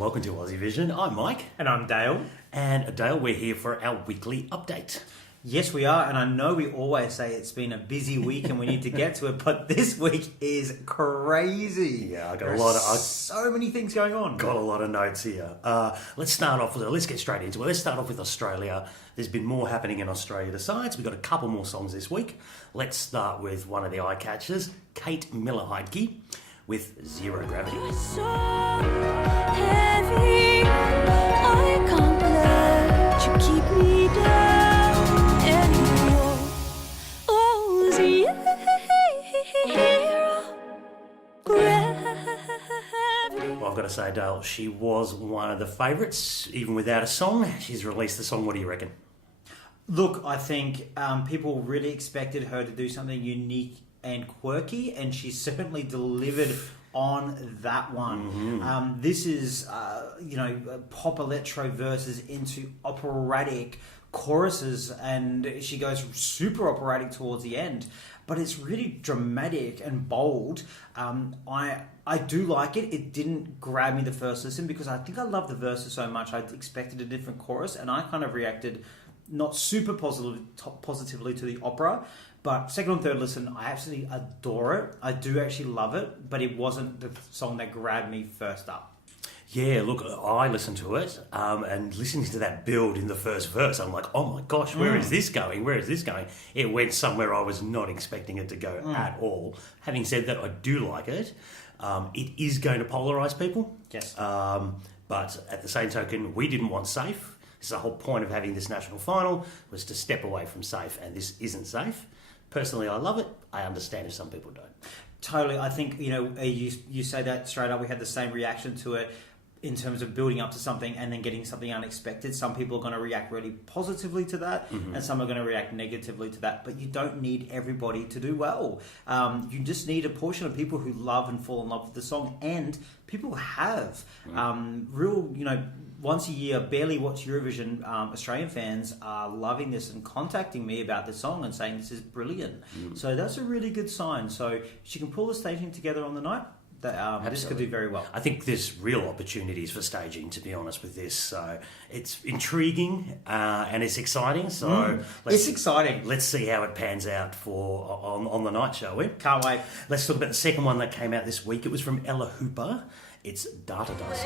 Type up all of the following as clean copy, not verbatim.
welcome to Aussie Vision. I'm Mike. And I'm Dale. And Dale, we're here for our weekly update. Yes, we are. And I know we always say it's been a busy week and we need to get to it, but this week is crazy. Yeah, I got There's a lot of... so many things going on. Got a lot of notes here. Let's get straight into it. Let's start off with Australia. There's been more happening in Australia besides. We've got a couple more songs this week. Let's start with one of the eye catchers, Kate Miller-Heidke, with Zero Gravity. You're so heavy, I can't let you keep me down anymore. Oh, zero gravity. Well, I've got to say, Dale, she was one of the favourites, even without a song. She's released the song. What do you reckon? Look, I think people really expected her to do something unique and quirky, and she certainly delivered on that one. This is, pop electro verses into operatic choruses, and she goes super operatic towards the end. But it's really dramatic and bold. I do like it. It didn't grab me the first listen because I think I love the verses so much. I expected a different chorus, and I kind of reacted not super positively to the opera. But second and third listen, I absolutely adore it. I do actually love it, but it wasn't the song that grabbed me first up. Yeah, look, I listened to it, and listening to that build in the first verse, I'm like, oh my gosh, where is this going? Where is this going? It went somewhere I was not expecting it to go at all. Having said that, I do like it. It is going to polarise people. Yes. But at the same token, we didn't want safe. This is the whole point of having this national final, was to step away from safe, and this isn't safe. Personally, I love it. I understand if some people don't. Totally. I think, you say that straight up. We had the same reaction to it in terms of building up to something and then getting something unexpected. Some people are going to react really positively to that, and some are going to react negatively to that. But you don't need everybody to do well. You just need a portion of people who love and fall in love with the song, and people have once a year, barely watch Eurovision. Australian fans are loving this and contacting me about this song and saying this is brilliant. So that's a really good sign. So she can pull the staging together on the night. This could do very well. I think there's real opportunities for staging, to be honest, with this. So it's intriguing and it's exciting. So it's exciting. Let's see how it pans out on the night, shall we? Can't wait. Let's talk about the second one that came out this week. It was from Ella Hooper. It's Data Dust.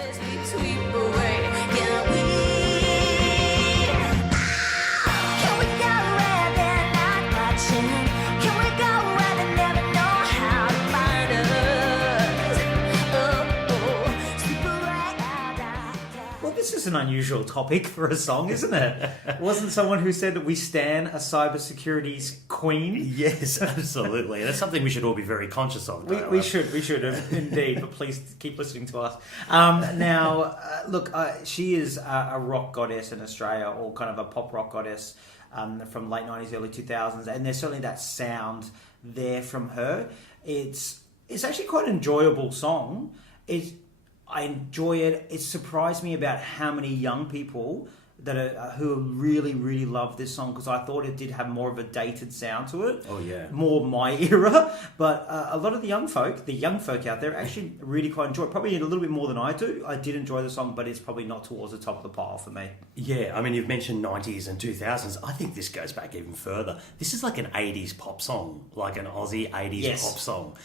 This is an unusual topic for a song, isn't it? Wasn't someone who said that we stan a cybersecurity's queen? Yes, absolutely. That's something we should all be very conscious of. We should indeed, but please keep listening to us. She is a rock goddess in Australia, or kind of a pop rock goddess from late 90s, early 2000s, and there's certainly that sound there from her. It's actually quite an enjoyable song. I enjoy it. It surprised me about how many young people who really, really love this song, because I thought it did have more of a dated sound to it. Oh yeah, more my era. But a lot of the young folk out there actually really quite enjoy it. Probably a little bit more than I do. I did enjoy the song, but it's probably not towards the top of the pile for me. Yeah, I mean, you've mentioned 90s and 2000s. I think this goes back even further. This is like an 80s pop song, like an Aussie 80s pop song.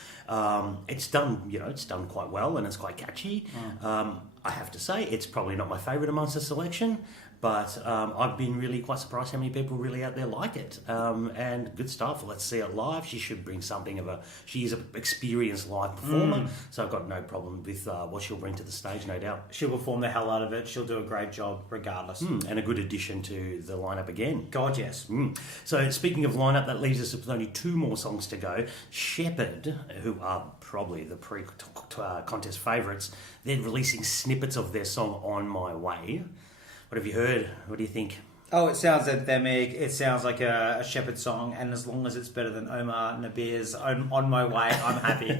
It's done quite well, and it's quite catchy. I have to say, it's probably not my favourite amongst the selection, but I've been really quite surprised how many people really out there like it. And good stuff. Let's see it live. She should bring something she is an experienced live performer, so I've got no problem with what she'll bring to the stage, no doubt. She'll perform the hell out of it. She'll do a great job regardless. And a good addition to the lineup again. God, yes. So speaking of lineup, that leaves us with only two more songs to go. Shepherd, who are probably the pre-contest favourites, they're releasing snippets of their song On My Way. What have you heard? What do you think? Oh, it sounds anthemic. It sounds like a Shepherd song, and as long as it's better than Omar Nabir's On My Way, I'm happy.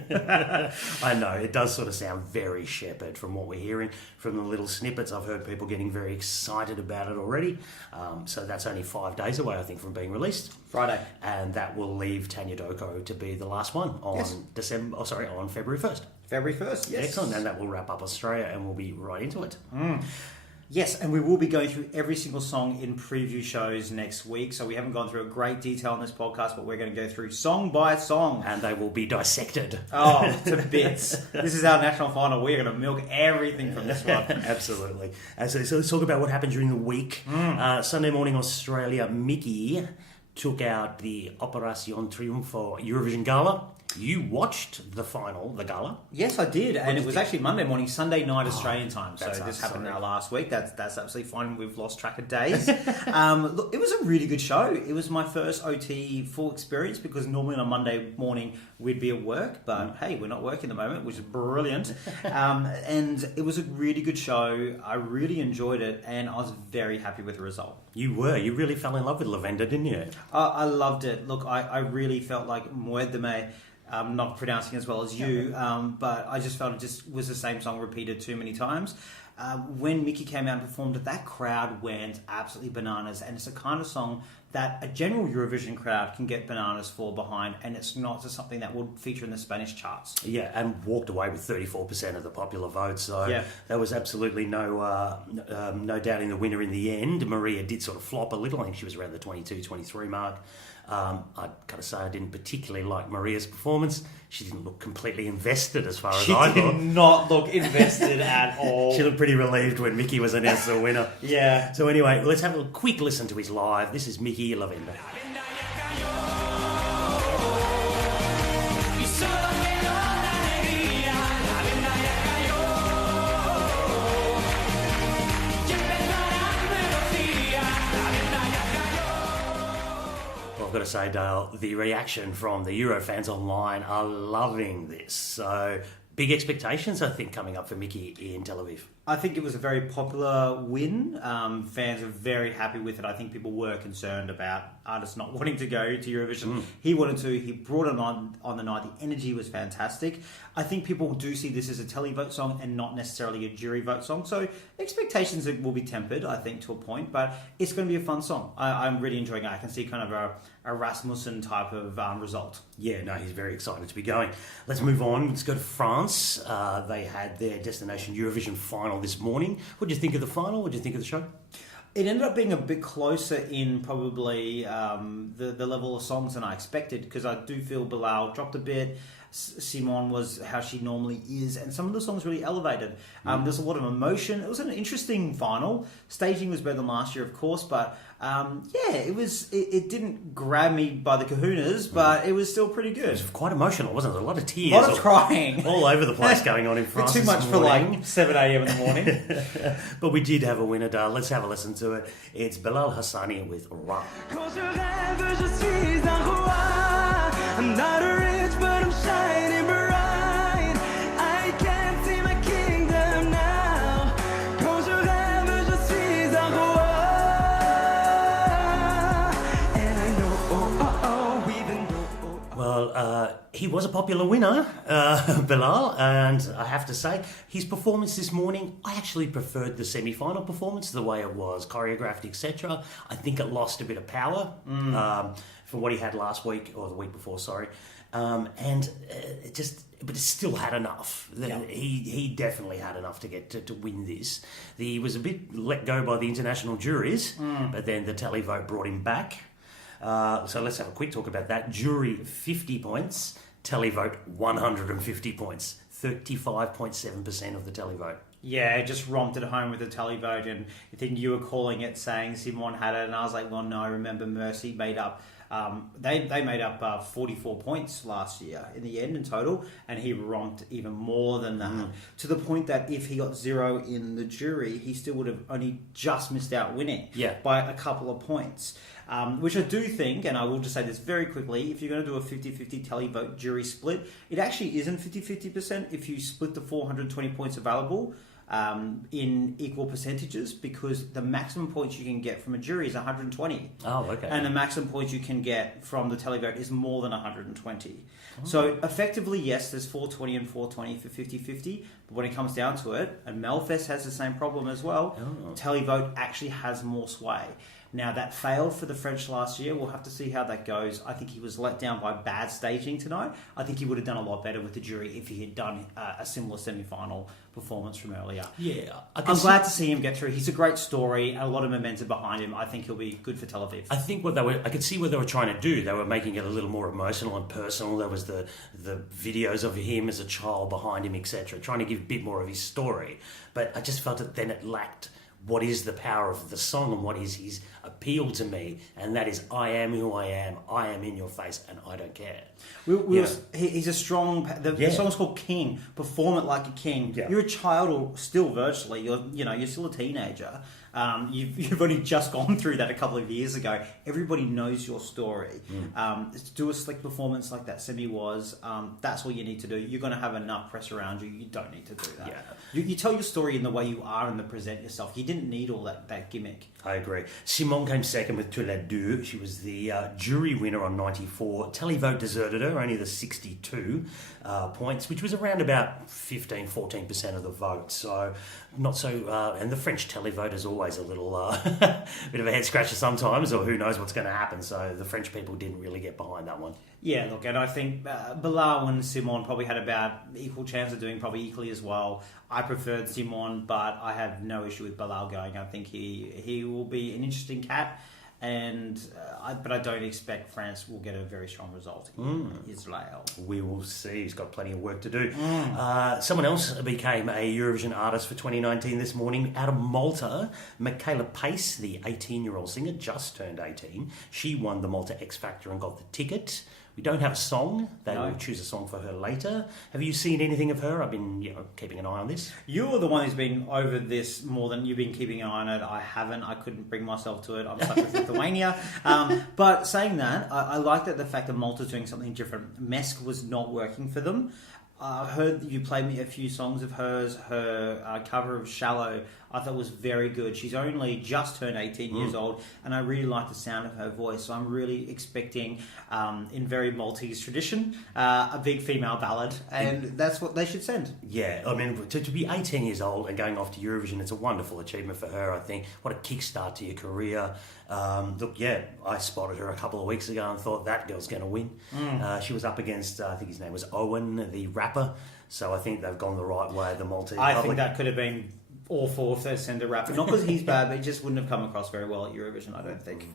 I know, it does sort of sound very Shepherd from what we're hearing. From the little snippets, I've heard people getting very excited about it already. So that's only 5 days away, I think, from being released. Friday. And that will leave Tanya Doko to be the last one on February 1st. February 1st, yes. Excellent, and that will wrap up Australia, and we'll be right into it. Yes, and we will be going through every single song in preview shows next week. So we haven't gone through a great detail on this podcast, but we're going to go through song by song. And they will be dissected. Oh, to bits. This is our national final. We're going to milk everything from this one. Absolutely. So let's talk about what happened during the week. Sunday morning, Australia, Mickey took out the Opération Triunfo Eurovision Gala. You watched the final, the gala? Yes, I did, and it was actually Monday morning, Sunday night Australian time. So that's this happened sorry. last week. That's absolutely fine. We've lost track of days. Look, it was a really good show. It was my first OT full experience because normally on a Monday morning we'd be at work, but hey, we're not working at the moment, which is brilliant. And it was a really good show. I really enjoyed it, and I was very happy with the result. You were. You really fell in love with Lavender, didn't you? I loved it. Look, I really felt like Moed de May. I'm not pronouncing as well as you, but I just felt it just was the same song repeated too many times. When Mickey came out and performed it, that crowd went absolutely bananas, and it's the kind of song that a general Eurovision crowd can get bananas for behind, and it's not just something that would feature in the Spanish charts. Yeah, and walked away with 34% of the popular vote, so there was absolutely no doubting the winner in the end. Maria did sort of flop a little. I think she was around the 22, 23 mark. I've got to say I didn't particularly like Maria's performance. She didn't look completely invested as far as I thought. She did not look invested at all. She looked pretty relieved when Mickey was announced the winner. Yeah. So anyway, let's have a quick listen to his live. This is Mickey Lavender. I've got to say, Dale, the reaction from the Euro fans online are loving this. So big expectations, I think, coming up for Mickey in Tel Aviv. I think it was a very popular win. Fans are very happy with it. I think people were concerned about artists not wanting to go to Eurovision. He wanted to. He brought it on the night. The energy was fantastic. I think people do see this as a televote song and not necessarily a jury vote song. So expectations will be tempered, I think, to a point. But it's going to be a fun song. I'm really enjoying it. I can see kind of a Rasmussen type of result. Yeah, no, he's very excited to be going. Let's move on. Let's go to France. They had their destination Eurovision final this morning. What did you think of the final? What did you think of the show? It ended up being a bit closer in probably the level of songs than I expected, because I do feel Bilal dropped a bit. Simone was how she normally is, and some of the songs really elevated. There's a lot of emotion. It was an interesting final. Staging was better than last year, of course, but it didn't grab me by the kahunas, but it was still pretty good. It was quite emotional, wasn't it? A lot of tears. A lot of crying. All over the place going on in France. Too much for like 7 a.m. in the morning. But we did have a winner, Dale. Let's have a listen to it. It's Bilal Hassani with Ra. I'm not rich, but I'm shining bright. I can't see my kingdom now. Quand je rêve, je suis un roi. And I know, even though. Well, he was a popular winner, Bilal, and I have to say, his performance this morning, I actually preferred the semi-final performance, the way it was choreographed, etc. I think it lost a bit of power from what he had last week, or the week before, sorry. But it still had enough. Yeah. He definitely had enough to get to win this. He was a bit let go by the international juries, but then the televote brought him back. So let's have a quick talk about that. Jury 50 points, televote 150 points, 35.7% of the televote. Yeah, just romped it home with the televote, and I think you were calling it saying Simone had it, and I was like, well, no, I remember Mercy made up. They made up 44 points last year in the end in total, and he romped even more than that, to the point that if he got 0 in the jury, he still would have only just missed out winning by a couple of points. Which I do think, and I will just say this very quickly, if you're going to do a 50-50 televote jury split, it actually isn't 50-50% if you split the 420 points available in equal percentages, because the maximum points you can get from a jury is 120. Oh, okay. And the maximum points you can get from the televote is more than 120. So effectively, yes, there's 420 and 420 for 50-50, but when it comes down to it, and Melfest has the same problem as well, televote actually has more sway. Now, that failed for the French last year. We'll have to see how that goes. I think he was let down by bad staging tonight. I think he would have done a lot better with the jury if he had done a similar semi-final performance from earlier. Yeah. I'm glad to see him get through. He's a great story, a lot of momentum behind him. I think he'll be good for Tel Aviv. I think I could see what they were trying to do. They were making it a little more emotional and personal. There was the videos of him as a child behind him, etc., trying to give a bit more of his story. But I just felt that then it lacked what is the power of the song and what is his appeal to me, and that is I am who I am in your face, and I don't care. He's a strong... The song's called King. Perform it like a king. Yeah. You're a child, or still virtually. You're still a teenager. You've only just gone through that a couple of years ago. Everybody knows your story. Do a slick performance like that Semi was. That's all you need to do. You're going to have enough press around you. You don't need to do that. Yeah. You tell your story in the way you are and the present yourself. You didn't need all that gimmick. I agree. Simone came second with Tu l'as deux. She was the jury winner on 94. Televote deserted her, only the 62 points, which was around about 14% of the vote. So not so... and the French televote is always a little bit of a head scratcher sometimes, or who knows what's going to happen. So the French people didn't really get behind that one. Yeah, look, and I think Bilal and Simon probably had about equal chance of doing probably equally as well. I preferred Simon, but I have no issue with Bilal going. I think he will be an interesting cat, but I don't expect France will get a very strong result in Israel. We will see. He's got plenty of work to do. Someone else became a Eurovision artist for 2019 this morning out of Malta. Michaela Pace, the 18-year-old singer, just turned 18. She won the Malta X Factor and got the ticket. We don't have a song. They will choose a song for her later. Have you seen anything of her? I've been, keeping an eye on this. You're the one who's been over this more than you've been keeping an eye on it. I haven't. I couldn't bring myself to it. I'm stuck with Lithuania. But saying that, I like that the fact that Malta's doing something different. Mesk was not working for them. I heard you played me a few songs of hers. Her cover of Shallow I thought was very good. She's only just turned 18 years old, and I really like the sound of her voice. So I'm really expecting, in very Maltese tradition, a big female ballad, and that's what they should send. Yeah, I mean, to be 18 years old and going off to Eurovision, it's a wonderful achievement for her, I think. What a kickstart to your career. Look, yeah, I spotted her a couple of weeks ago and thought that girl's going to win. She was up against, I think his name was Owen, the rapper. So I think they've gone the right way, the Maltese public. I think that could have been awful if they send a rapper. Not because he's bad, but he just wouldn't have come across very well at Eurovision, I don't think.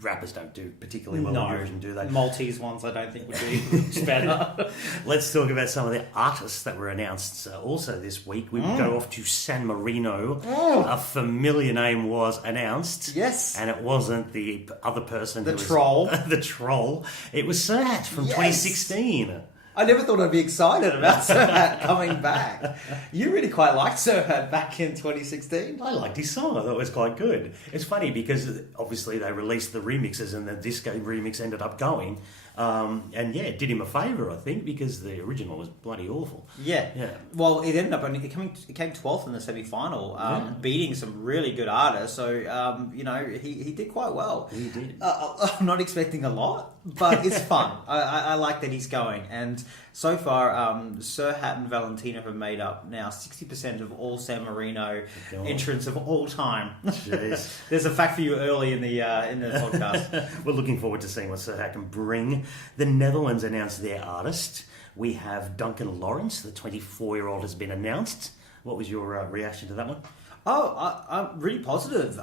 Rappers don't do particularly well at Eurovision, do they? Maltese ones I don't think would be better. Let's talk about some of the artists that were announced also this week. We would go off to San Marino. A familiar name was announced. Yes. And it wasn't the other person. The troll. The troll. It was Serhat from 2016. I never thought I'd be excited about Serhat coming back. You really quite liked Serhat back in 2016. I liked his song. I thought it was quite good. It's funny because obviously they released the remixes and the disco remix ended up going. And yeah, it did him a favour, I think, because the original was bloody awful. Yeah. Well, it ended up it came 12th in the semi-final, beating some really good artists. So he did quite well. He did. I'm not expecting a lot, but it's fun. I like that he's going. And so far, Serhat and Valentina have made up now 60% of all San Marino entrants of all time. Jeez. There's a fact for you early in the podcast. We're looking forward to seeing what Serhat can bring. The Netherlands announced their artist. We have Duncan Lawrence, the 24-year-old, has been announced. What was your reaction to that one? I'm really positive.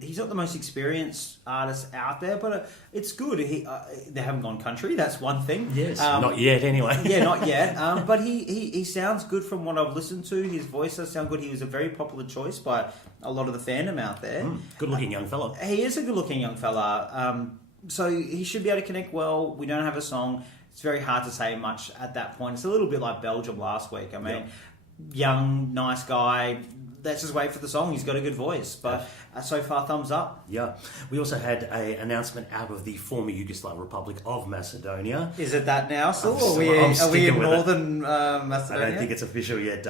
He's not the most experienced artist out there, but it's good. They haven't gone country, that's one thing. Yes, not yet anyway. Yeah, not yet. But he sounds good from what I've listened to. His voice does sound good. He was a very popular choice by a lot of the fandom out there. Good-looking young fella. He is a good-looking young fella. So he should be able to connect well. We don't have a song. It's very hard to say much at that point. It's a little bit like Belgium last week. I mean, young, nice guy. Let's just wait for the song. He's got a good voice. But so far, thumbs up. Yeah. We also had an announcement out of the former Yugoslav Republic of Macedonia. Is it that now still? Are we in northern Macedonia? I don't think it's official yet,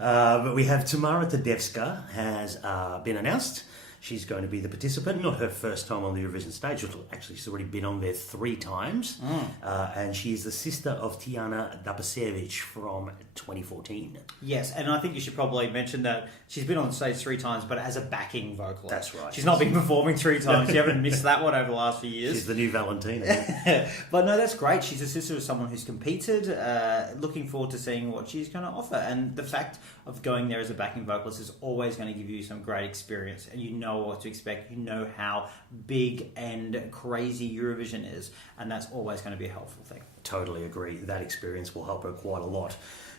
but we have Tamara Tedevska has been announced. She's going to be the participant. Not her first time on the Eurovision stage. Actually, she's already been on there 3 times. And she is the sister of Tijana Dapasevic from 2014. Yes, and I think you should probably mention that she's been on stage 3 times, but as a backing vocalist. That's right. She's not been performing 3 times. You haven't missed that one over the last few years. She's the new Valentina. But no, that's great. She's a sister of someone who's competed. Looking forward to seeing what she's going to offer. And the fact of going there as a backing vocalist is always going to give you some great experience. And you know what to expect. You know how big and crazy Eurovision is. And that's always going to be a helpful thing. Totally agree. That experience will help her quite a lot.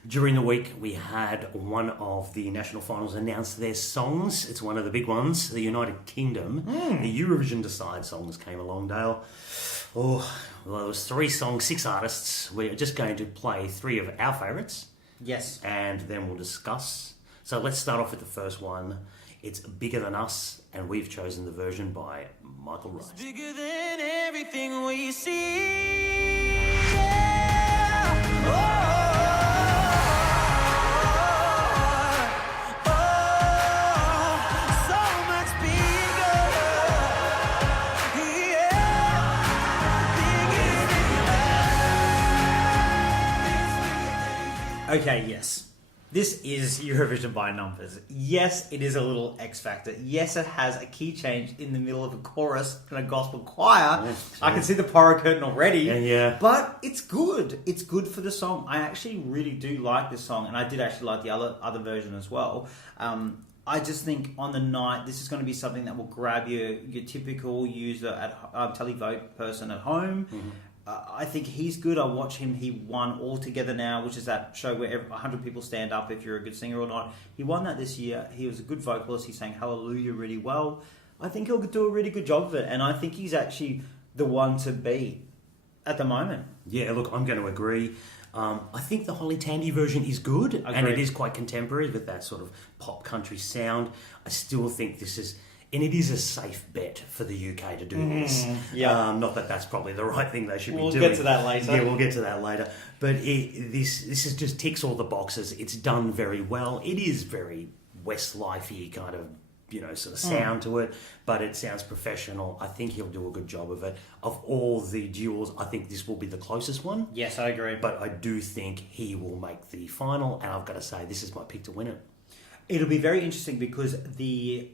During the week, we had one of the national finals announce their songs. It's one of the big ones, the United Kingdom. The Eurovision Decide songs came along, Dale. Oh, well, there was 3 songs, 6 artists. We're just going to play 3 of our favourites. Yes. And then we'll discuss. So let's start off with the first one. It's Bigger Than Us, and we've chosen the version by Michael Rice. It's bigger than everything we see. Yeah. So much bigger. Yeah. Okay, yes. This is Eurovision by numbers. Yes, it is a little X Factor. Yes, it has a key change in the middle of a chorus in a gospel choir. Yes, I can see the pyro curtain already. Yeah. But it's good. It's good for the song. I actually really do like this song, and I did actually like the other version as well. I just think on the night, this is going to be something that will grab your typical user at televote person at home. Mm-hmm. I think he's good. I watch him. He won All Together Now, which is that show where 100 people stand up if you're a good singer or not. He won that this year. He was a good vocalist. He sang Hallelujah really well. I think he'll do a really good job of it. And I think he's actually the one to beat at the moment. Yeah, look, I'm going to agree. I think the Holly Tandy version is good. And it is quite contemporary with that sort of pop country sound. I still think this is... And it is a safe bet for the UK to do this. Yeah. Not that that's probably the right thing they should be doing. We'll get to that later. Yeah, we'll get to that later. But this is just ticks all the boxes. It's done very well. It is very Westlife-y kind of, sort of sound to it. But it sounds professional. I think he'll do a good job of it. Of all the duels, I think this will be the closest one. Yes, I agree. But I do think he will make the final. And I've got to say, this is my pick to win it. It'll be very interesting because the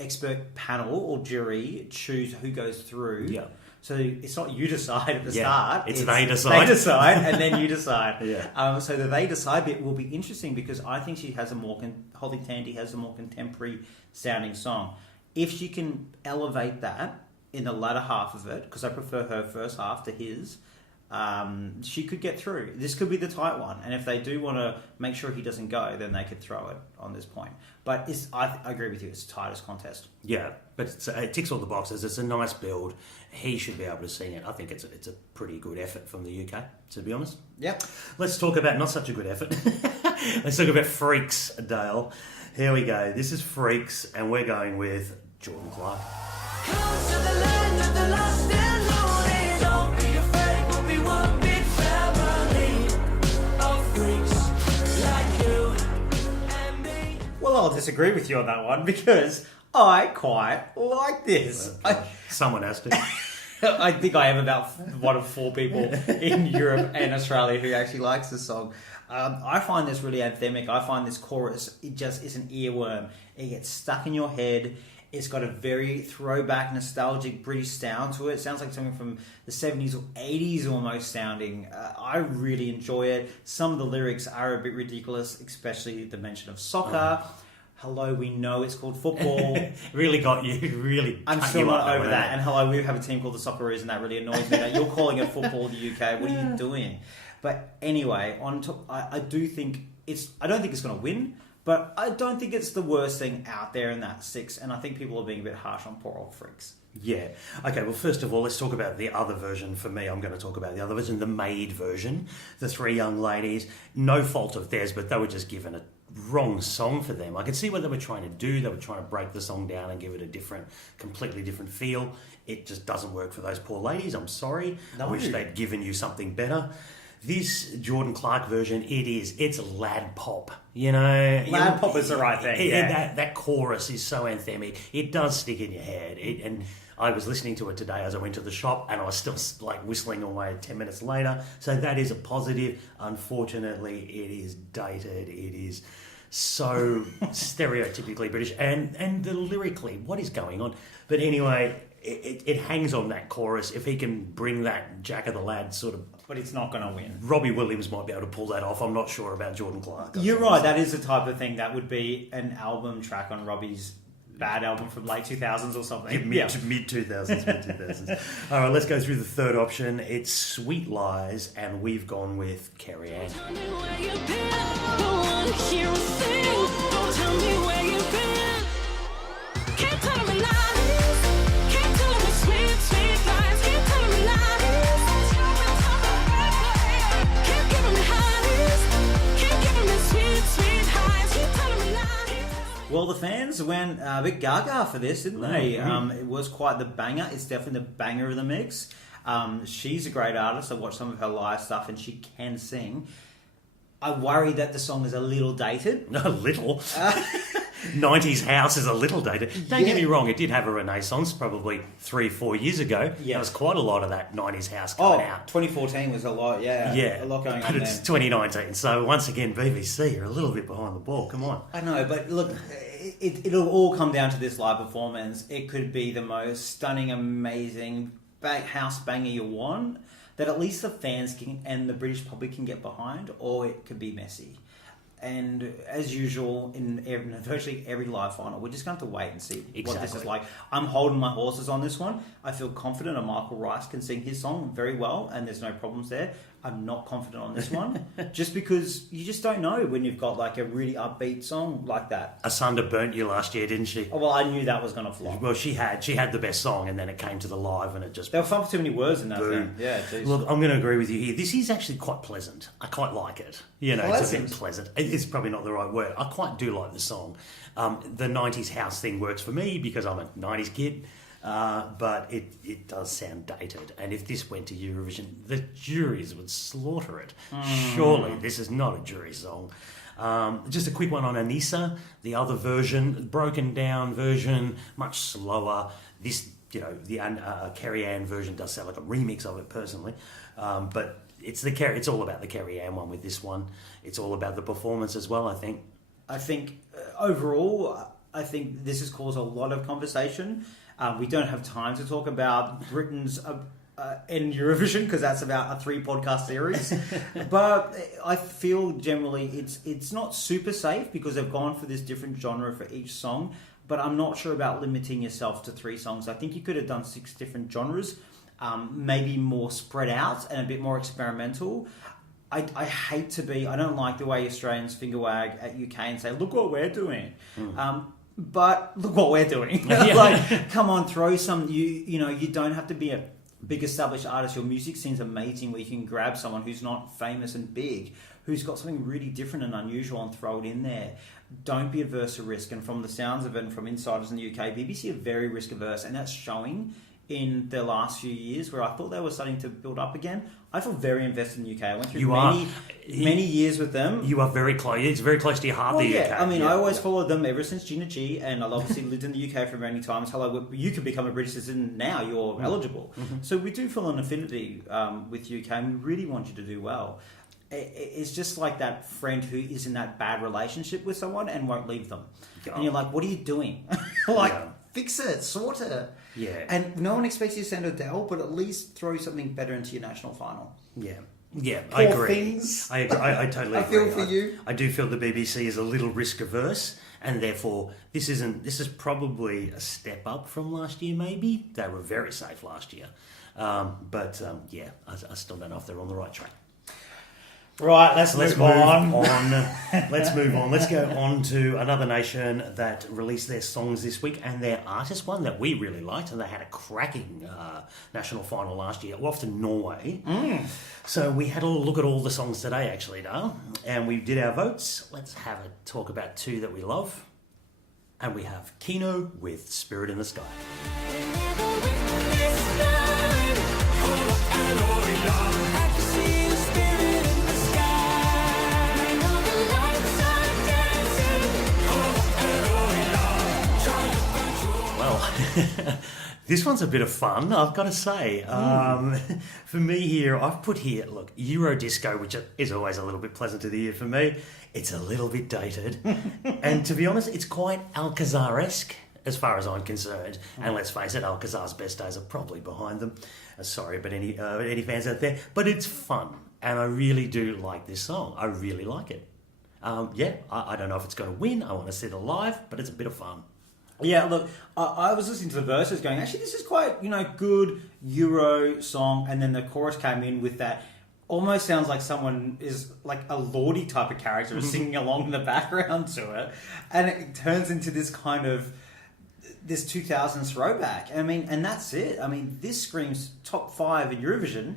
expert panel or jury choose who goes through. Yeah. So it's not you decide at the start. It's they decide. They decide and then you decide. Yeah. So the they decide bit will be interesting because I think she has Holly Tandy has a more contemporary sounding song. If she can elevate that in the latter half of it, because I prefer her first half to his, she could get through. This could be the tight one, and if they do want to make sure he doesn't go, then they could throw it on this point. But I agree with you, it's the tightest contest. Yeah, but it ticks all the boxes. It's a nice build. He should be able to sing it. I think it's a pretty good effort from the UK, to be honest. Yep. Let's talk about not such a good effort. Let's talk about Freaks, Dale. Here we go. This is Freaks, and we're going with Jordan Clark. Come to the land of the lost and lonely. Don't be afraid, we'll be one big family of freaks like you and me. Well, I'll disagree with you on that one because I quite like this. Someone has to. I think I am about one of 4 people in Europe and Australia who actually likes this song. I find this really anthemic. I find this chorus, it just is an earworm. It gets stuck in your head. It's got a very throwback, nostalgic British sound to it. It sounds like something from the 70s or 80s almost sounding. I really enjoy it. Some of the lyrics are a bit ridiculous, especially the mention of soccer. Hello, we know it's called football. Really got you. Really. I'm still not over that. And hello, we have a team called the Socceroos, and that really annoys me that you're calling it football in the UK. What are you doing? But anyway, on top, I do think I don't think it's going to win. But I don't think it's the worst thing out there in that 6, and I think people are being a bit harsh on poor old Freaks. Yeah. Okay, well, first of all, let's talk about the other version. For me, I'm going to talk about the other version, the maid version. The 3 young ladies, no fault of theirs, but they were just given a wrong song for them. I could see what they were trying to do. They were trying to break the song down and give it a completely different feel. It just doesn't work for those poor ladies. I'm sorry. No. I wish they'd given you something better. This Jordan Clark version, it's lad pop, you know. Lad pop is the right thing, yeah. That chorus is so anthemic. It does stick in your head. And I was listening to it today as I went to the shop, and I was still like whistling away 10 minutes later. So that is a positive. Unfortunately, it is dated. It is so stereotypically British. And the lyrically, what is going on? But anyway, it hangs on that chorus. If he can bring that Jack of the Lad sort of... But it's not going to win. Robbie Williams might be able to pull that off. I'm not sure about Jordan Clark. You're right. That is the type of thing that would be an album track on Robbie's bad album from late 2000s or something. Mid-2000s. All right, let's go through the third option. It's Sweet Lies, and we've gone with Carrie Ann. Tell me where you've been. Don't wanna hear a thing. Don't tell me where you've been. Can't tell me lies. Can't tell me sweet, sweet lies. Can't tell me lies. Can't give me highs. Can't give me sweet, sweet highs. Can't tell me lies. Well, the fans went a bit gaga for this, didn't they? It was quite the banger. It's definitely the banger of the mix. She's a great artist. I watched some of her live stuff, and she can sing. I worry that the song is a little dated. A little? 90s house is a little dated. Don't get me wrong, it did have a renaissance probably 3-4 years ago. Yeah. There was quite a lot of that 90s house coming out. 2014 was a lot, yeah. A lot going on But it's there. 2019, so once again, BBC are a little bit behind the ball. Come on. I know, but look, it'll all come down to this live performance. It could be the most stunning, amazing house banger you want that at least the fans can and the British public can get behind, or it could be messy. And as usual, in virtually every live final, we're just going to have to wait and see what this is like. I'm holding my horses on this one. I feel confident, and Michael Rice can sing his song very well, and there's no problems there. I'm not confident on this one, just because you just don't know when you've got like a really upbeat song like that. Asunda burnt you last year, didn't she? Oh, well, I knew that was going to flop. Well, she had the best song, and then it came to the live, and it just... There were far too many words in that thing. Yeah, geez. Look, I'm going to agree with you here. This is actually quite pleasant. I quite like it. You know, it's a bit pleasant. It's probably not the right word. I quite do like the song. The 90s house thing works for me because I'm a 90s kid. But it does sound dated. And if this went to Eurovision, the juries would slaughter it. Surely this is not a jury song. Just a quick one on Anissa, the other version, broken down version, much slower. This, you know, the Carrie Ann version does sound like a remix of it personally. But it's all about the Carrie Ann one with this one. It's all about the performance as well, I think. I think overall, I think this has caused a lot of conversation. We don't have time to talk about Britain's in Eurovision because that's about a 3-podcast series. But I feel generally it's not super safe because they've gone for this different genre for each song. But I'm not sure about limiting yourself to 3 songs. I think you could have done 6 different genres, maybe more spread out and a bit more experimental. I don't like the way Australians finger wag at UK and say, look what we're doing. But look what we're doing. Like, come on, throw some. You know, you don't have to be a big established artist. Your music scene's amazing where you can grab someone who's not famous and big, who's got something really different and unusual and throw it in there. Don't be averse to risk. And from the sounds of it and from insiders in the UK, BBC are very risk averse, and that's showing in the last few years where I thought they were starting to build up again. I feel very invested in the UK. I went through many years with them. You are very close. It's very close to your heart, the UK. I mean, I always followed them ever since Gina G, and I've obviously lived in the UK for many times. Hello, you could become a British citizen now. You're eligible. So we do feel an affinity with UK, and we really want you to do well. It's just like that friend who is in that bad relationship with someone and won't leave them. And you're like, what are you doing? Fix it, sort it. Yeah. And no one expects you to send Adele, but at least throw something better into your national final. Yeah, I agree. Things. I totally agree. I feel for you. I do feel the BBC is a little risk averse, and therefore this is probably a step up from last year. Maybe they were very safe last year, but I still don't know if they're on the right track. Right, let's move on. Let's move on. Let's go on to another nation that released their songs this week, and their artist one that we really liked, and they had a cracking national final last year. We're off to Norway. So we had a look at all the songs today, actually, Dale, and we did our votes. Let's have a talk about 2 that we love. And we have Kino with Spirit in the Sky. I can see the spirit This one's a bit of fun, I've got to say. For me here, I've put here, look, Euro disco, which is always a little bit pleasant to the ear for me. It's a little bit dated. And to be honest, it's quite Alcazar-esque as far as I'm concerned. And let's face it, Alcazar's best days are probably behind them. Sorry, but any fans out there. But it's fun. And I really do like this song. I really like it. I don't know if it's going to win. I want to see it live, but it's a bit of fun. Yeah, look, I was listening to the verses going, actually, this is quite, good Euro song. And then the chorus came in with that. Almost sounds like someone is like a Lordy type of character singing along in the background to it. And it turns into this kind of, this 2000s throwback. And that's it. This screams top 5 in Eurovision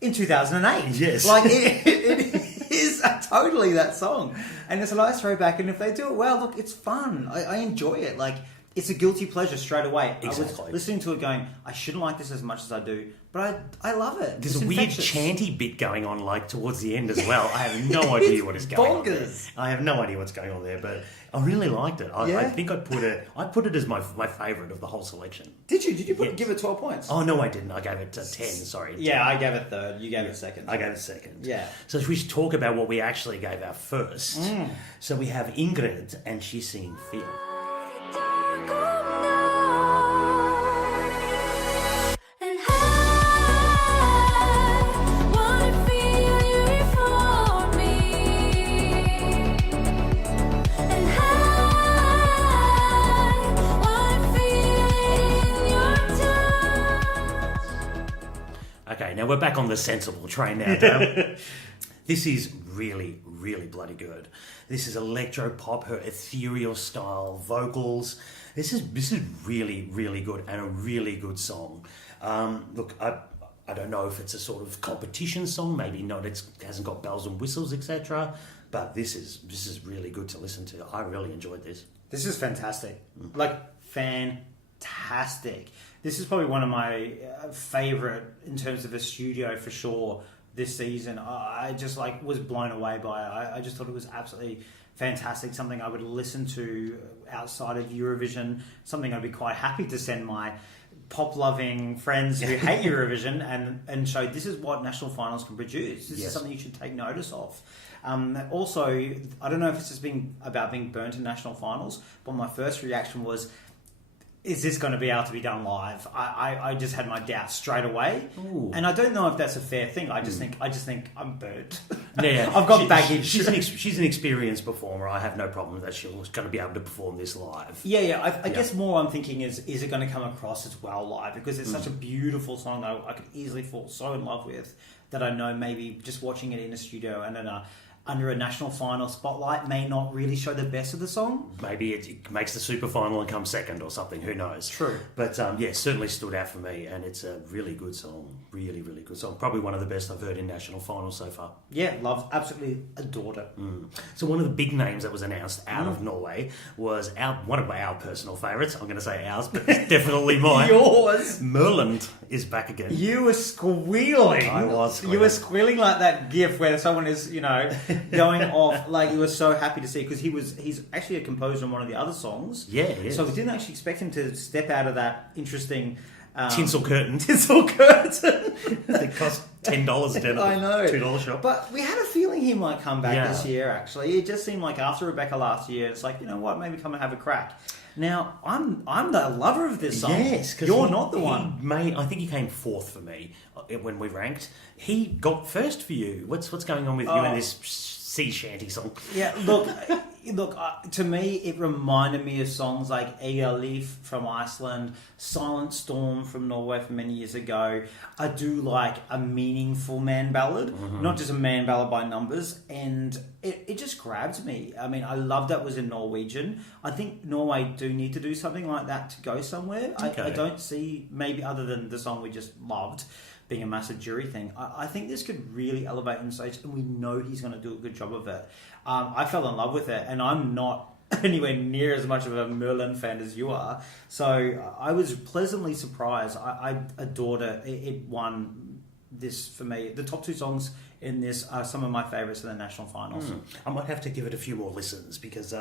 in 2008. Yes. Like, it is totally that song. And it's a nice throwback. And if they do it well, look, it's fun. I enjoy it. Like, it's a guilty pleasure straight away. Exactly. I was listening to it going, I shouldn't like this as much as I do, but I love it. There's It's a weird infectious. chanty bit going on, like, towards the end as well. I have no idea what is going on there. bonkers. I have no idea what's going on there, but I really liked it. I Yeah? think I put it as my favourite of the whole selection. Did you? Did you Yes. give it 12 points? Oh, no, I didn't. I gave it 10, sorry. Yeah, I gave it third. You gave it second. I gave it second. Yeah. So we should talk about what we actually gave our first. So we have Ingrid, and she's singing Fear. And I wanna feel you before me. And I wanna feel it in your touch. Okay, now we're back on the sensible train now, Dale. This is really, really bloody good. This is electro pop, her ethereal style, vocals. This is really, really good and a really good song. Look, I don't know if it's a sort of competition song, maybe not. It hasn't got bells and whistles, etc. But this is really good to listen to. I really enjoyed this. This is fantastic. Like, fantastic. This is probably one of my favourite in terms of a studio for sure this season. I just was blown away by it. I just thought it was absolutely fantastic. Something I would listen to outside of Eurovision. Something I'd be quite happy to send my pop-loving friends who hate Eurovision and show this is what national finals can produce. This is something you should take notice of. Also, I don't know if it's just about being burnt in national finals, but my first reaction was, is this going to be able to be done live? I just had my doubts straight away. Ooh. And I don't know if that's a fair thing. I just think I'm burnt. Yeah, I've got baggage. She's an experienced performer. I have no problem that she's going to be able to perform this live. I guess more I'm thinking is it going to come across as well live? Because it's such a beautiful song that I could easily fall so in love with that I know maybe just watching it in a studio and then under a national final spotlight may not really show the best of the song. Maybe it makes the super final and comes second or something. Who knows? True. But certainly stood out for me, and it's a really good song. Really, really good song. Probably one of the best I've heard in national finals so far. Yeah, absolutely adored it. So one of the big names that was announced out of Norway was one of our personal favourites. I'm going to say ours, but it's definitely mine. Yours. Merland is back again. You were squealing. I was squealing. You were squealing like that gif where someone is, going off. Like, you were so happy to see, because he's actually a composer on one of the other songs. Yeah, he is. So we didn't actually expect him to step out of that interesting Tinsel curtain. tinsel curtain. They cost $10 instead of I know. $2 shop. But we had a feeling he might come back Yeah. this year, actually. It just seemed like after Rebecca last year, it's like, you know what, maybe come and have a crack. Now, I'm the lover of this song. Yes, because you're not the one. I think he came fourth for me when we ranked. He got first for you. What's going on with you in this sea shanty song? Yeah, look, to me, it reminded me of songs like Ega Leaf from Iceland, Silent Storm from Norway from many years ago. I do like a meaningful man ballad, not just a man ballad by numbers, and it just grabs me. I mean, I love that it was in Norwegian. I think Norway do need to do something like that to go somewhere. Okay. I don't see, maybe other than the song we just loved, being a massive jury thing. I think this could really elevate on stage, and we know he's going to do a good job of it. I fell in love with it, and I'm not anywhere near as much of a Merlin fan as you are. So I was pleasantly surprised. I adored it. It won this for me. The top 2 songs in this are some of my favourites in the national finals. I might have to give it a few more listens because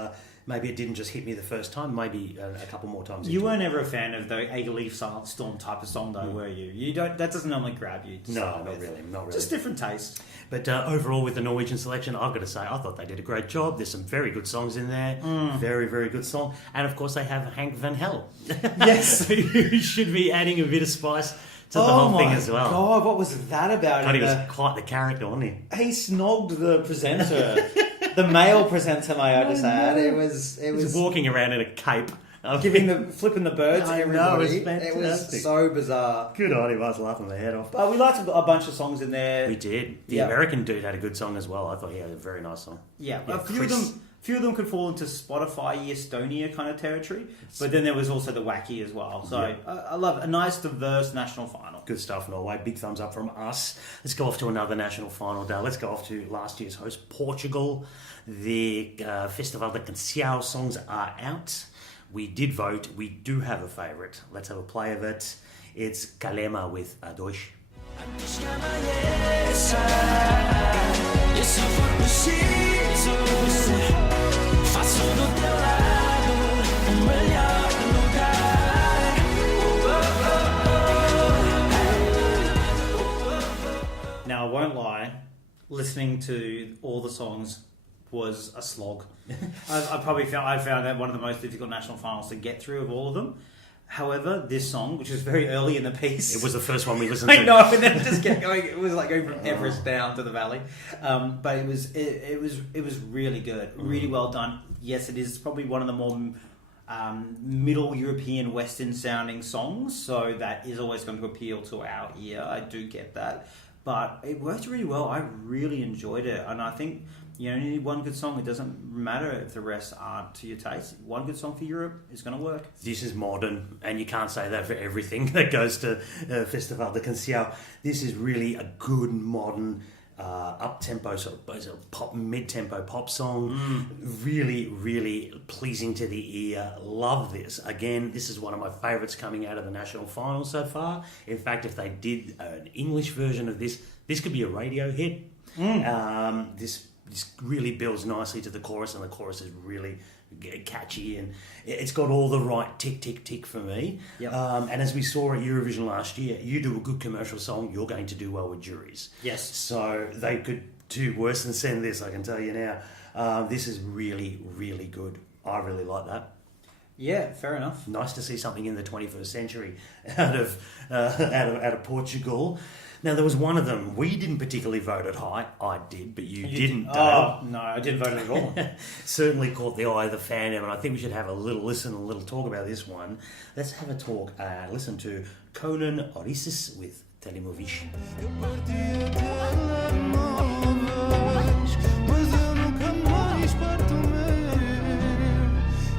maybe it didn't just hit me the first time. Maybe a couple more times. You weren't ever a fan of the A Leaf Silent Storm type of song, though, were you? You don't. That doesn't normally grab you. No, not really. Just different taste. But overall, with the Norwegian selection, I've got to say, I thought they did a great job. There's some very good songs in there. Very, very good song. And of course, they have Hank Van Hell. Yes. Who should be adding a bit of spice to the whole thing as well. God, what was that about? God, he was quite the character, wasn't he? He snogged the presenter, the male presenter, may I just add. It was He was walking around in a cape. flipping the birds to I everybody. know, it was It was fantastic. so bizarre. Good on him. I was laughing my head off. But we liked a bunch of songs in there. We did. The Yeah. American dude had a good song as well. I thought he had a very nice song. Yeah, Yeah, a few Chris. of them could fall into Spotify Estonia kind of territory, but then there was also the wacky as well. So Yeah. I love a nice diverse national final. Good stuff, Norway. Big thumbs up from us. Let's go off to another national final day. Let's go off to last year's host, Portugal. The Festival de Canção songs are out. We did vote. We do have a favourite. Let's have a play of it. It's Kalema with A Dois. Antes que amanheça, eu só for preciso. Faço do teu lado melhor lugar. Now, I won't lie, listening to all the songs was a slog. I found that one of the most difficult national finals to get through of all of them. However, this song, which was very early in the piece, It was the first one we listened to. I know, and then it just kept going. It was like going from Everest down to the valley, but it was really good, really well done. Yes, it is probably one of the more Middle European Western sounding songs, so that is always going to appeal to our ear. I do get that, but it worked really well. I really enjoyed it, and I think you only need one good song. It doesn't matter if the rest aren't to your taste. One good song for Europe is going to work. This is modern, and you can't say that for everything that goes to Festival de Canção. This is really a good modern, up-tempo sort of pop, mid-tempo pop song. Really, really pleasing to the ear. Love this. Again, this is one of my favourites coming out of the national final so far. In fact, if they did an English version of this, this could be a radio hit. This really builds nicely to the chorus, and the chorus is really catchy, and it's got all the right tick, tick, tick for me. Yep. And as we saw at Eurovision last year, you do a good commercial song, you're going to do well with juries. Yes. So they could do worse than send this, I can tell you now. This is really, really good. I really like that. Yeah, fair enough. Nice to see something in the 21st century out of Portugal. Now, there was one of them. We didn't particularly vote it high. I did, but you didn't, Dale. Oh, no, I didn't vote at all. Certainly caught the eye of the fan, and I think we should have a little listen, a little talk about this one. Let's have a talk and listen to Conan Orisis with Telemovish.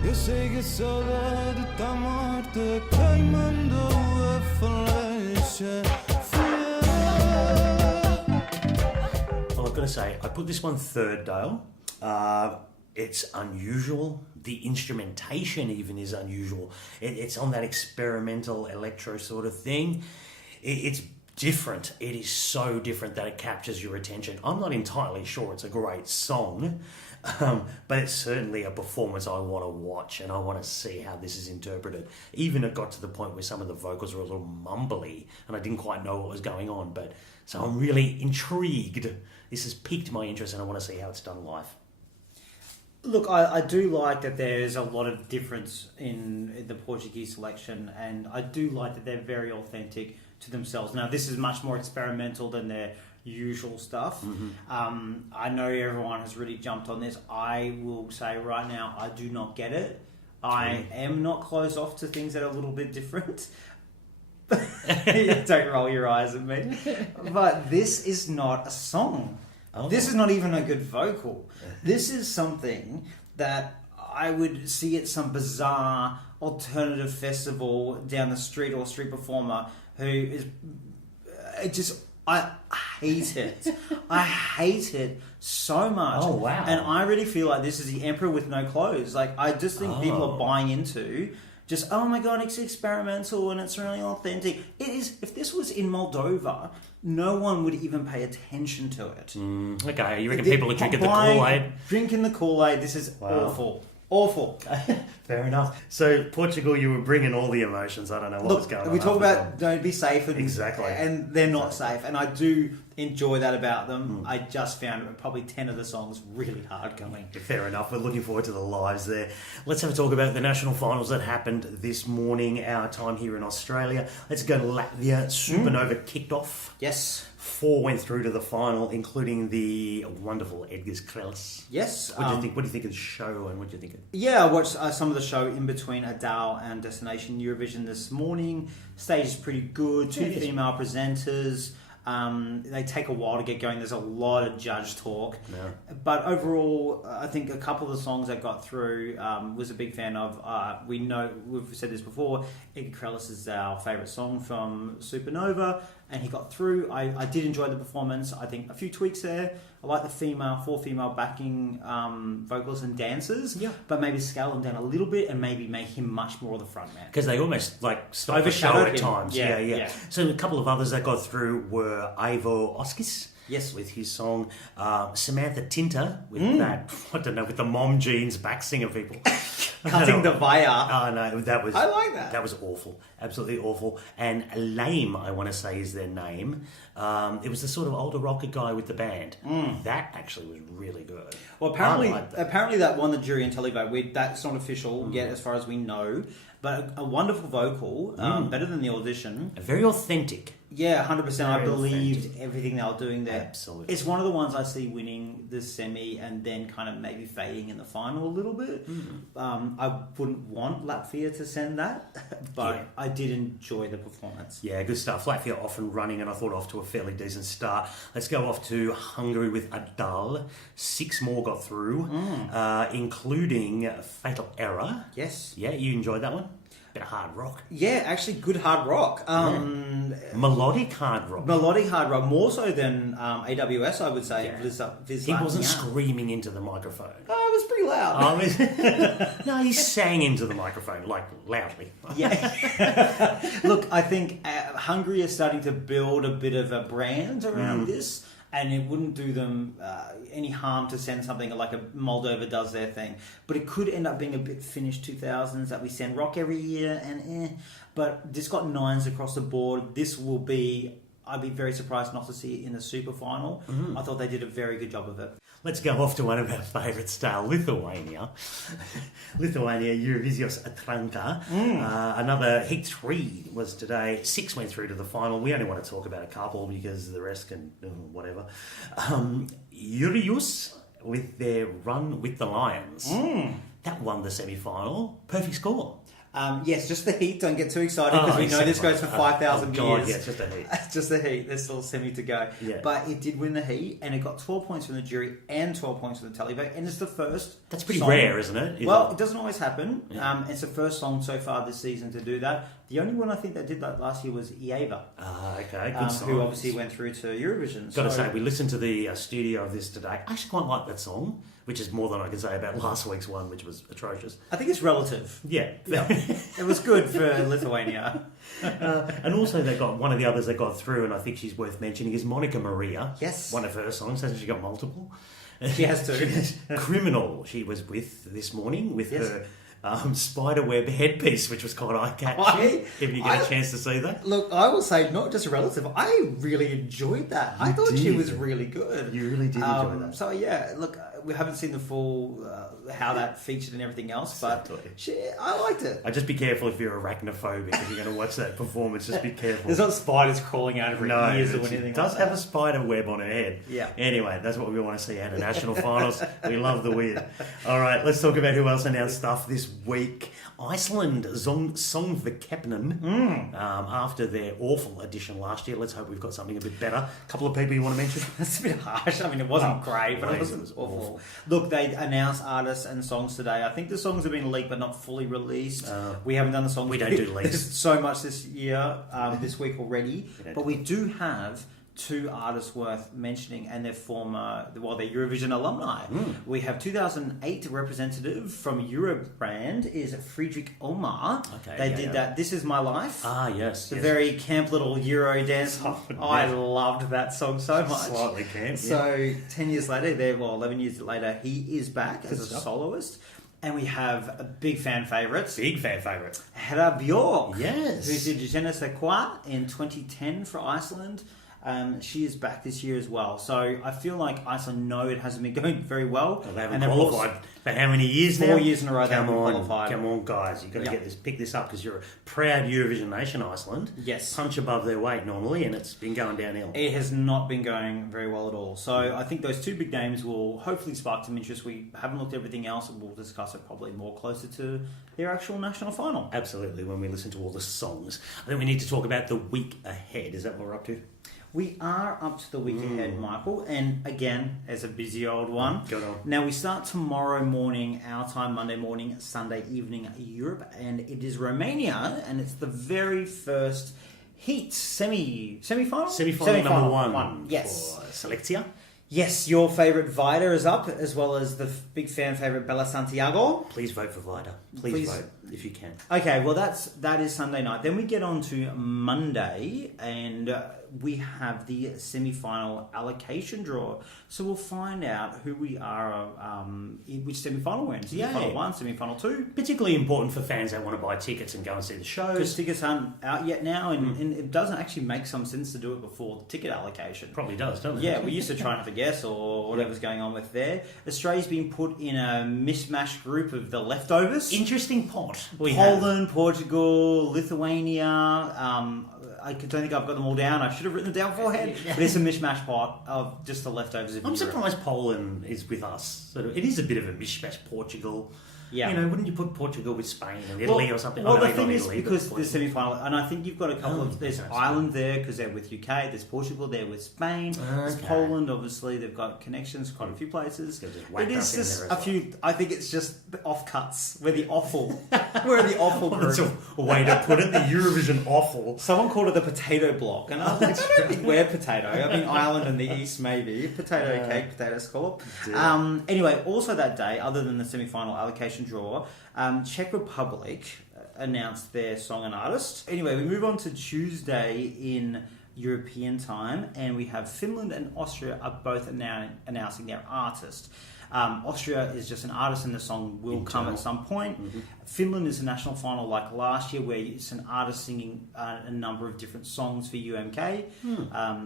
Eu sei que a saudade tá morta, queimando a flecha. Well, I've got to say, I put this one third, Dale. It's unusual. The instrumentation even is unusual. It's on that experimental electro sort of thing. It's different. It is so different that it captures your attention. I'm not entirely sure it's a great song, but it's certainly a performance I want to watch, and I want to see how this is interpreted. Even it got to the point where some of the vocals were a little mumbly, and I didn't quite know what was going on. But so I'm really intrigued. This has piqued my interest, and I want to see how it's done live. Look, I do like that there's a lot of difference in the Portuguese selection, and I do like that they're very authentic to themselves. Now, this is much more experimental than their usual stuff. I know everyone has really jumped on this. I will say right now, I do not get it. I am not closed off to things that are a little bit different. Don't roll your eyes at me. But this is not a song. Oh. This is not even a good vocal. This is something that I would see at some bizarre alternative festival down the street, or street performer who is... I hate it. I hate it so much. Oh, wow. And I really feel like this is the emperor with no clothes. Like, I just think people are buying into just, oh my god, it's experimental and it's really authentic. It is. If this was in Moldova, no one would even pay attention to it. Okay, you reckon people are drinking the Kool-Aid? Drinking the Kool-Aid. This is awful. Fair enough. So Portugal, you were bringing all the emotions. I don't know what was going on. We talk after about don't be safe, and Exactly. and they're not safe, and I do enjoy that about them. I just found probably 10 of the songs really hard going. Fair enough. We're looking forward to the lives there. Let's have a talk about the national finals that happened this morning, our time here in Australia. Let's go to Latvia. Supernova kicked off. Yes. 4 went through to the final, including the wonderful Edgar's Krellis. Yes. What do you think? What do you think of the show, and what do you think of? Yeah, I watched some of the show in between Adele and Destination Eurovision this morning. Stage is pretty good. Two female presenters. They take a while to get going. There's a lot of judge talk. Yeah. But overall, I think a couple of the songs I got through was a big fan of. We know, we've said this before, Edgar Krellis is our favourite song from Supernova, and he got through. I did enjoy the performance. I think a few tweaks there. I like the four female backing vocals and dancers, but maybe scale them down a little bit and maybe make him much more of the front man. Because they almost stop the show at times. Yeah. So a couple of others that got through were Ivo Oskis. Yes, with his song, Samantha Tinter with that, I don't know, with the mom jeans back singer people. Cutting the wire. Oh no, that was. I like that. That was awful, absolutely awful. And Lame, I want to say, is their name. It was the sort of older rocker guy with the band. That actually was really good. Well, apparently that won the jury and televote. That's not official yet, as far as we know. But a wonderful vocal, better than the audition. Very authentic. Yeah, 100%. I believed everything they were doing there. Absolutely. It's one of the ones I see winning the semi and then kind of maybe fading in the final a little bit. I wouldn't want Latvia to send that, but I did enjoy the performance. Yeah, good stuff. Latvia off and running, and I thought off to a fairly decent start. Let's go off to Hungary with Adal. 6 more got through, including Fatal Error. Yes. Yeah, you enjoyed that one? Bit of hard rock. Yeah, actually good hard rock. Melodic hard rock. Melodic hard rock, more so than AWS, I would say. Yeah. He wasn't screaming into the microphone. Oh, it was pretty loud. No, he sang into the microphone, like, loudly. Yeah. Look, I think Hungary is starting to build a bit of a brand around this. And it wouldn't do them any harm to send something like a Moldova does their thing. But it could end up being a bit Finnish 2000s that we send rock every year and But this got 9s across the board. This will be... I'd be very surprised not to see it in the super final. I thought they did a very good job of it. Let's go off to one of our favourites, Lithuania. Lithuania, Eurovision Atranka. Another Heat 3 was today. 6 went through to the final. We only want to talk about a couple because the rest can... whatever. Urius with their Run with the Lions. That won the semi-final. Perfect score. Yes, just the Heat. Don't get too excited because we know this goes for 5,000 years. Yeah, just the Heat. Just the Heat. There's still a semi to go. Yeah. But it did win the Heat, and it got 12 points from the jury and 12 points from the televote, and it's the first. That's pretty song. rare, isn't it? It doesn't always happen. Yeah. It's the first song so far this season to do that. The only one I think that did that last year was Ieva. Okay, good song. Who obviously went through to Eurovision. Got to say, we listened to the studio of this today. I actually quite like that song, which is more than I can say about last week's one, which was atrocious. I think it's relative. Yeah. It was good for Lithuania. And also they got one of the others that got through, and I think she's worth mentioning, is Monica Maria. Yes. One of her songs, hasn't she got multiple? She has to. Criminal, she was with this morning with her spiderweb headpiece, which was quite eye-catching. If you get a chance to see that. Look, I will say, not just relative, I really enjoyed that. I thought she was really good. You really did enjoy that. So yeah, look, we haven't seen the full how that featured and everything else, but I liked it. Just be careful if you're arachnophobic if you're going to watch that performance. Just be careful. There's not spiders crawling out of her ears or anything. It does have a spider web on her head. Yeah. Anyway, that's what we want to see at the national finals. We love the weird. All right, let's talk about who else announced stuff this week. Iceland, Songverkeppnin, after their awful edition last year. Let's hope we've got something a bit better. A couple of people you want to mention? That's a bit harsh. I mean, it wasn't great, but it was awful. Look, they announced artists and songs today. I think the songs have been leaked but not fully released. We haven't done the songs. We don't do leaks. There's so much this year, this week already. But we do have two artists worth mentioning, and they're they're Eurovision alumni. We have 2008 representative from Eurobrand is Friedrich Omar. Okay, They did that. This Is My Life. Ah, yes. The yes. very camp little Euro dance. I loved that song so much. Slightly camp. So 10 years later, 11 years later, he is back as a soloist. And we have a big fan favourite. Big fan favourite. Hedda Björk. Yes. Who did Je ne sais quoi in 2010 for Iceland. She is back this year as well. So I feel like Iceland know it hasn't been going very well. Well, they haven't qualified for how many years now? 4 years in a row they haven't qualified. Come on, guys. You've got to pick this up because you're a proud Eurovision nation, Iceland. Yes. Punch above their weight normally, and it's been going downhill. It has not been going very well at all. So I think those two big names will hopefully spark some interest. We haven't looked at everything else, and we'll discuss it probably more closer to their actual national final. Absolutely, when we listen to all the songs. I think we need to talk about the week ahead. Is that what we're up to? We are up to the week ahead, Michael, and again, as a busy old one. Go on. Now, we start tomorrow morning, our time, Monday morning, Sunday evening, Europe, and it is Romania, and it's the very first heat, semi-final? Semi-final number one. Yes. For Selectia. Yes, your favourite Vida is up, as well as the big fan favourite Bella Santiago. Please vote for Vida. Please vote if you can. Okay, well that is Sunday night. Then we get on to Monday, and we have the semi-final allocation draw. So we'll find out who we are, in which semi-final we're in. Semi-final 1, semi-final 2. Particularly important for fans that want to buy tickets and go and see the shows. Because tickets aren't out yet now, and it doesn't actually make some sense to do it before the ticket allocation. Probably does, doesn't it? Yeah, we used to try and have a guess or whatever's going on with there. Australia's been put in a mishmash group of the leftovers. Interesting pot. Poland, Portugal, Lithuania. I don't think I've got them all down. I should have written them down beforehand. But it's a mishmash pot of just the leftovers of I'm Europe. surprised Poland is with us. Sort of, it is a bit of a mishmash. Portugal. Yeah. You know, wouldn't you put Portugal with Spain and Italy or something? Well, Oh, no, the thing not is, Italy, because but the semi-final, and I think you've got a couple of, there's okay. Ireland there because they're with UK, there's Portugal there with Spain, there's Okay. Poland, obviously, they've got connections, quite a few places. They've just whacked It us is in just there a as few, I think it's just the offcuts. We're the offal. We're the offal That's group. a way to put it. The Eurovision awful. Someone called it the potato block, and I was like, I don't think we're potato. I mean, Ireland and the East maybe. Potato cake, potato scallop. Anyway, also that day, other than the semi-final allocation draw, Czech Republic announced their song and artist. Anyway, we move on to Tuesday in European time, and we have Finland and Austria are both announcing their artist. Austria is just an artist, and the song will come at some point. Finland is a national final like last year, where it's an artist singing a number of different songs for UMK.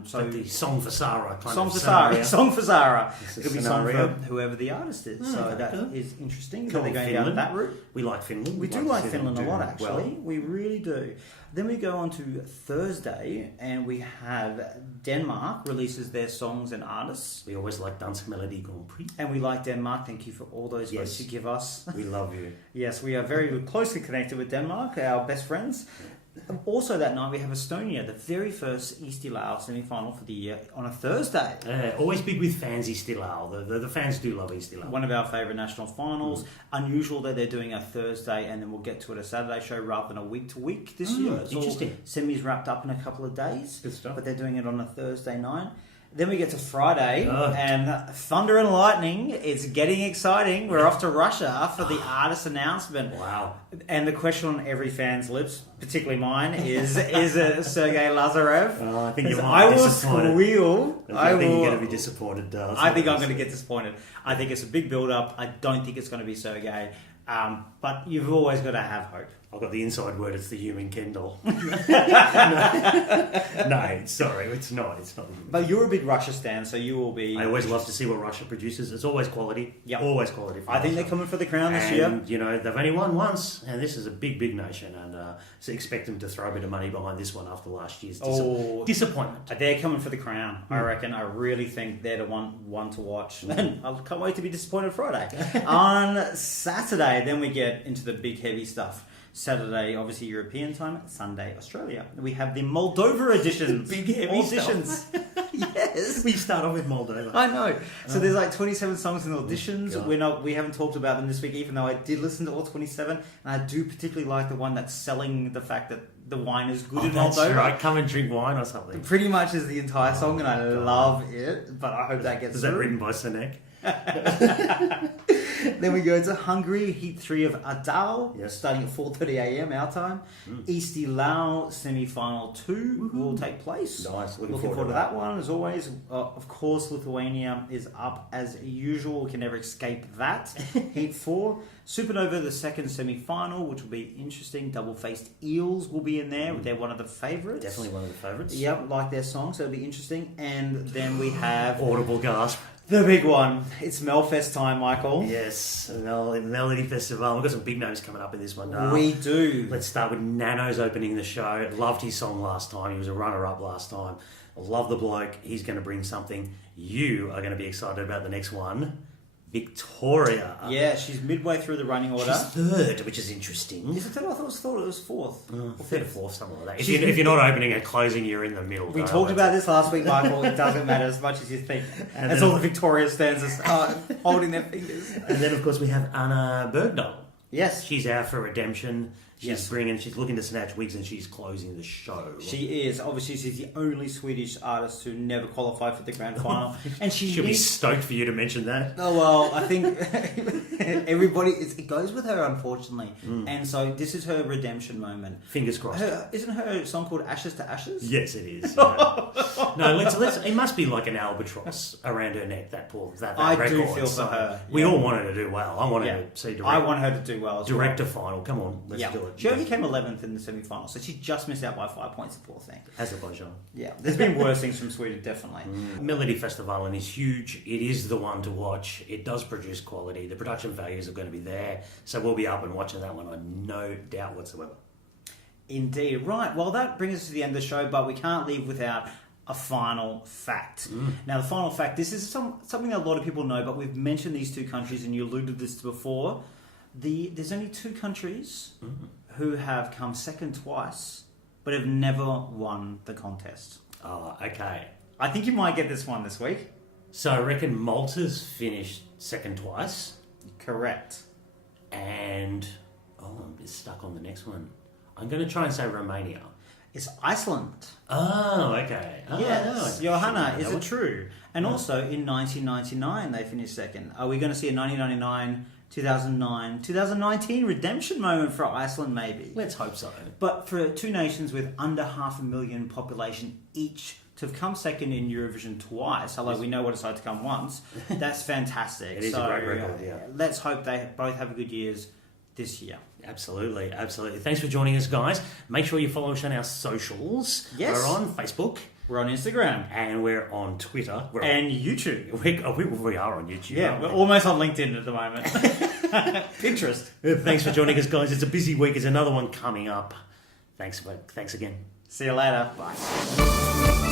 So Like the Song for Sarah kind Song of for scenario. Sarah. Song for Sarah. It's a It'll be song for scenario. whoever the artist is. So okay, that good. is interesting. Cool. That they're going Finland. down that route. We like Finland. We do to like see them Finland a do lot, actually. well. We really do. Then we go on to Thursday, and we have Denmark releases their songs and artists. We always like Dansk Melody Grand Prix. And we like Denmark. Thank you for all those votes you give us. We love you. Yes, we are very closely connected with Denmark, our best friends. Also that night we have Estonia, the very first Eastilau semi-final for the year, on a Thursday. Always big with fans Eastilau. The fans do love Eastilau. One of our favourite national finals. Unusual that they're doing a Thursday and then we'll get to it a Saturday show rather than a week-to-week this year. It's interesting. all semis wrapped up in a couple of days. Good stuff. But they're doing it on a Thursday night. Then we get to Friday, Oh. and thunder and lightning. It's getting exciting. We're off to Russia for the artist announcement. Wow. And the question on every fan's lips, particularly mine, is it Sergei Lazarev? I think you I might be will disappointed. squeal. I think you're going to be disappointed, Dale. I think I'm going to get disappointed. I think it's a big build-up. I don't think it's going to be Sergei. But you've always got to have hope. I've got the inside word. It's the human Kendall. No, sorry, it's not. It's not. But you're a big Russia stan, so you will be... I always love to see what Russia produces. It's always quality. Yep. Always quality. I think they're coming for the crown this year. And, you know, they've only won once, and this is a big, big nation, and so expect them to throw a bit of money behind this one after last year's disappointment. They're coming for the crown, I reckon. I really think they're the one to watch. And I can't wait to be disappointed Friday. On Saturday, then we get into the big, heavy stuff. Saturday, obviously European time. Sunday, Australia. We have the Moldova editions. Big, heavy All stuff. editions. Yes. We start off with Moldova. I know. So there's like 27 songs in auditions. God. We haven't talked about them this week, even though I did listen to all 27, and I do particularly like the one that's selling the fact that the wine is good in That's Moldova. right. Come and drink wine or something. Pretty much is the entire song, and I God. love it. But I hope that gets Is that through. written by Sinek? Then we go to Hungary, Heat 3 of Adal, Yes. starting at 4:30 a.m. our time. Easty Lao semi-final 2 will take place. Nice. Looking forward to that one, as always. Of course, Lithuania is up as usual. We can never escape that. Heat 4. Supernova, the second semi-final, which will be interesting. Double-faced Eels will be in there. They're one of the favourites. Definitely one of the favourites. Yep, like their song, so it'll be interesting. And then we have Audible gasp. the big one. It's Melfest time, Michael. Yes, Melody Festival. We've got some big names coming up in this one. We do. Let's start with Nano's opening the show. Loved his song last time. He was a runner-up last time. Love the bloke. He's going to bring something. You are going to be excited about the next one. Victoria. Yeah, she's midway through the running order. She's third, which is interesting. Is it third? I thought it was fourth. Third or fourth, something like that. If you're not opening and closing, you're in the middle. We talked about this last week, Michael. It doesn't matter as much as you think. And That's then- all the Victoria stands are holding their fingers. And then, of course, we have Anna Bergdahl. Yes, She's out for redemption. She's Yes. she's looking to snatch wigs, and she's closing the show. she is. Obviously, she's the only Swedish artist who never qualified for the grand final. And She'll be needs- stoked for you to mention that. Oh well, I think everybody it goes with her, unfortunately, and so this is her redemption moment. Fingers crossed. Isn't her song called "Ashes to Ashes"? Yes, it is. No, let's. It must be like an albatross around her neck. That I do record. feel for So her. We Yeah. all want her to do well. I want her Yeah, to see I want her to do well. As direct well. to final. Come on, let's Yeah, do it. she only came 11th in the semi-final, so she just missed out by 5 points. The poor thing. Azerbaijan. Yeah, there's been worse things from Sweden, definitely. Melody Festival is huge. It is the one to watch. It does produce quality. The production values are going to be there, so we'll be up and watching that one. I no doubt whatsoever. Indeed. Right. Well, that brings us to the end of the show, but we can't leave without a final fact. Now, the final fact. This is something that a lot of people know, but we've mentioned these two countries, and you alluded to this before. There's only two countries who have come second twice, but have never won the contest. Oh, okay. I think you might get this one this week. So I reckon Malta's finished second twice, Correct. and I'm just stuck on the next one. I'm going to try and say Romania. It's Iceland. Oh, okay. Oh, Yes, no, Johanna, is that it one. true? And also in 1999 they finished second. Are we going to see a 1999, 2009, 2019 redemption moment for Iceland? Maybe. Let's hope so. But for two nations with under 500,000 population each to have come second in Eurovision twice, although we know what it's like to come once, that's fantastic. It is a great record, yeah. Let's hope they both have good years this year. Absolutely, absolutely. Thanks for joining us, guys. Make sure you follow us on our socials. Yes. We're on Facebook We're on Instagram and we're on Twitter. and YouTube. We are on YouTube. Yeah, aren't we're we? almost on LinkedIn at the moment. Pinterest. Thanks for joining us, guys. It's a busy week. There's another one coming up. Thanks again. See you later. Bye.